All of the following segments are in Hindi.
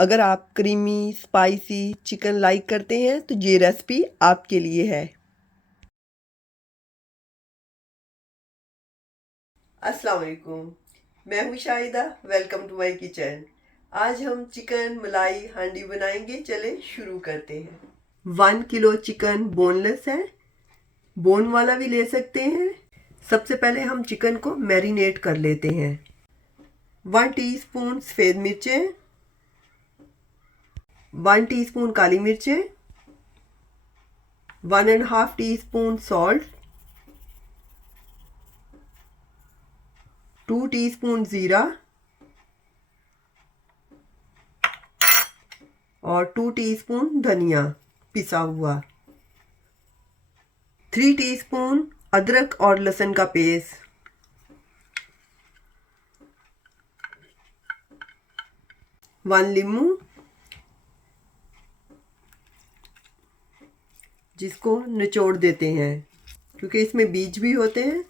अगर आप क्रीमी स्पाइसी चिकन लाइक करते हैं तो ये रेसिपी आपके लिए है। अस्सलाम वालेकुम, मैं हूँ Shahida. Welcome to my kitchen. आज हम चिकन मलाई हांडी बनाएंगे। चलें शुरू करते हैं। 1 किलो चिकन बोनलेस है, बोन वाला भी ले सकते हैं। सबसे पहले हम चिकन को मैरिनेट कर लेते हैं। 1 टीस्पून सफ़ेद मिर्चें, 1 टीस्पून काली मिर्चें, 1.5 टीस्पून सॉल्ट, 2 टीस्पून ज़ीरा और 2 टीस्पून धनिया पिसा हुआ, 3 टीस्पून अदरक और लहसुन का पेस्ट, 1 नींबू जिसको निचोड़ देते हैं क्योंकि इसमें बीज भी होते हैं।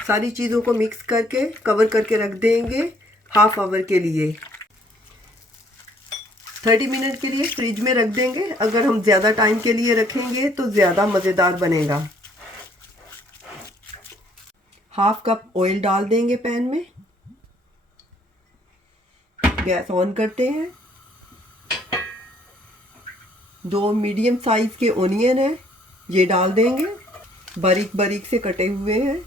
सारी चीज़ों को मिक्स करके कवर करके रख देंगे हाफ आवर के लिए। 30 मिनट के लिए फ्रिज में रख देंगे। अगर हम ज़्यादा टाइम के लिए रखेंगे तो ज़्यादा मज़ेदार बनेगा। हाफ कप ऑयल डाल देंगे पैन में। गैस ऑन करते हैं। 2 मीडियम साइज के ओनियन है, ये डाल देंगे, बारीक बारीक से कटे हुए हैं।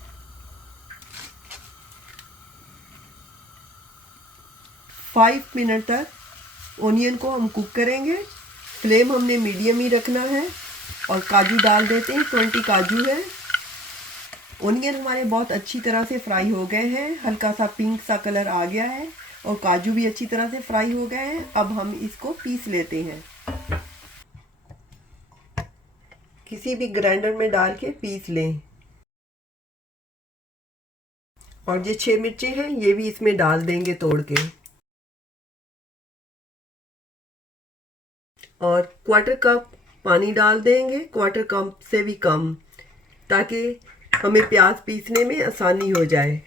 5 मिनट तक ओनियन को हम कुक करेंगे। फ्लेम हमने मीडियम ही रखना है। और काजू डाल देते हैं, 20 काजू है। ओनियन हमारे बहुत अच्छी तरह से फ्राई हो गए हैं, हल्का सा पिंक सा कलर आ गया है और काजू भी अच्छी तरह से फ्राई हो गए हैं। अब हम इसको पीस लेते हैं। किसी भी ग्राइंडर में डाल के पीस लें। और ये 6 मिर्चें हैं, ये भी इसमें डाल देंगे तोड़ के। और 1/4 कप पानी डाल देंगे, 1/4 कप से भी कम, ताकि हमें प्याज पीसने में आसानी हो जाए।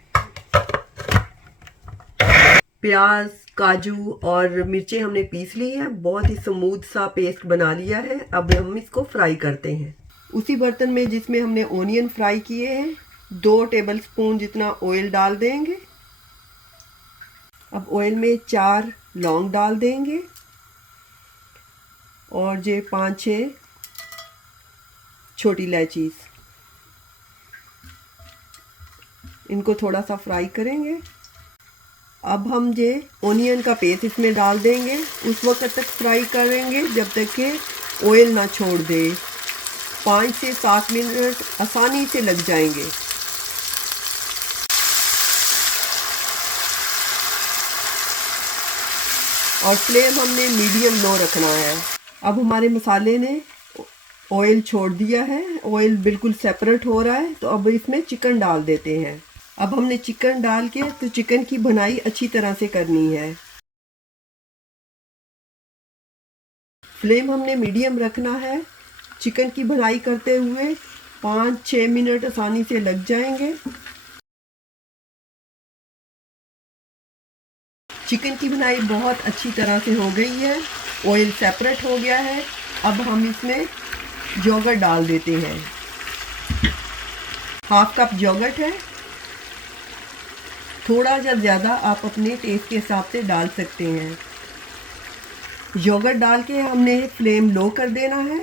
प्याज, काजू और मिर्चें हमने पीस ली है, बहुत ही स्मूथ सा पेस्ट बना लिया है। अब हम इसको फ्राई करते हैं। उसी बर्तन में जिसमें हमने ओनियन फ्राई किए हैं 2 टेबलस्पून जितना ऑयल डाल देंगे। अब ऑयल में 4 लौंग डाल देंगे और ये 5-6 छोटी इलायची। इनको थोड़ा सा फ्राई करेंगे। अब हम ये ओनियन का पेस्ट इसमें डाल देंगे। उस वक्त तक फ्राई करेंगे जब तक कि ऑयल ना छोड़ दे। 5 से 7 मिनट आसानी से लग जाएंगे। और फ्लेम हमने मीडियम लो रखना है। अब हमारे मसाले ने ऑयल छोड़ दिया है, ऑयल बिल्कुल सेपरेट हो रहा है। तो अब इसमें चिकन डाल देते हैं। अब हमने चिकन डाल के तो चिकन की भुनाई अच्छी तरह से करनी है। फ्लेम हमने मीडियम रखना है। चिकन की भुनाई करते हुए 5-6 मिनट आसानी से लग जाएंगे। चिकन की भुनाई बहुत अच्छी तरह से हो गई है, ऑयल सेपरेट हो गया है। अब हम इसमें योगर्ट डाल देते हैं। हाफ कप योगर्ट है, थोड़ा या ज़्यादा आप अपने टेस्ट के हिसाब से डाल सकते हैं। योगर्ट डाल के हमने फ्लेम लो कर देना है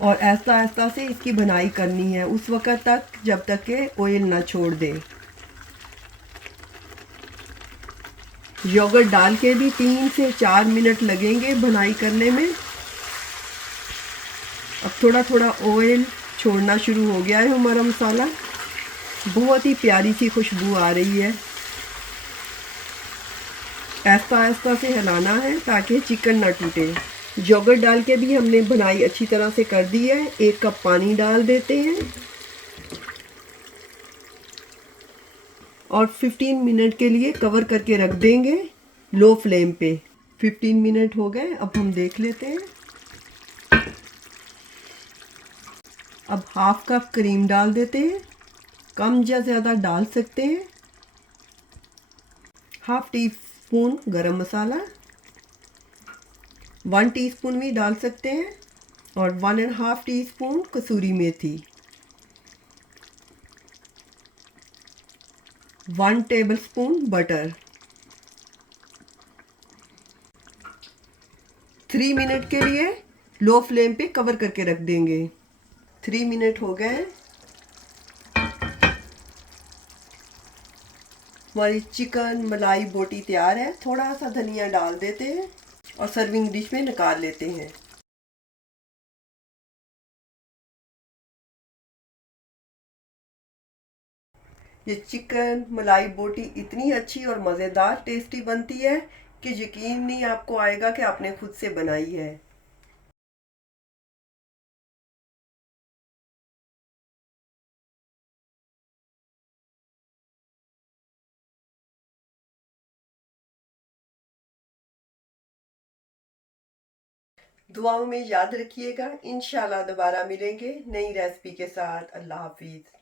और ऐसा ऐसा से इसकी भुनाई करनी है उस वक़्त तक जब तक कि ऑयल ना छोड़ दे। योगर्ट डाल के भी 3 से 4 मिनट लगेंगे भुनाई करने में। अब थोड़ा थोड़ा ऑयल छोड़ना शुरू हो गया है हमारा मसाला। बहुत ही प्यारी सी खुशबू आ रही है। ऐसा ऐसा से हिलाना है ताकि चिकन ना टूटे। योगर्ट डाल के भी हमने भुनाई अच्छी तरह से कर दी है। 1 कप पानी डाल देते हैं और 15 मिनट के लिए कवर करके रख देंगे लो फ्लेम पे। 15 मिनट हो गए, अब हम देख लेते हैं। अब हाफ कप क्रीम डाल देते हैं, कम या ज़्यादा डाल सकते हैं। हाफ टी स्पून गरम मसाला, 1 टीस्पून भी डाल सकते हैं, और 1.5 टीस्पून कसूरी मेथी, 1 टेबलस्पून बटर। 3 मिनट के लिए लो फ्लेम पे कवर करके रख देंगे। 3 मिनट हो गए। हमारी चिकन मलाई बोटी तैयार है। थोड़ा सा धनिया डाल देते हैं और सर्विंग डिश में निकाल लेते हैं। ये चिकन मलाई बोटी इतनी अच्छी और मज़ेदार टेस्टी बनती है कि यकीन नहीं आपको आएगा कि आपने खुद से बनाई है। दुआओं में याद रखिएगा। इंशाल्लाह दोबारा मिलेंगे नई रेसिपी के साथ। अल्लाह हाफिज़।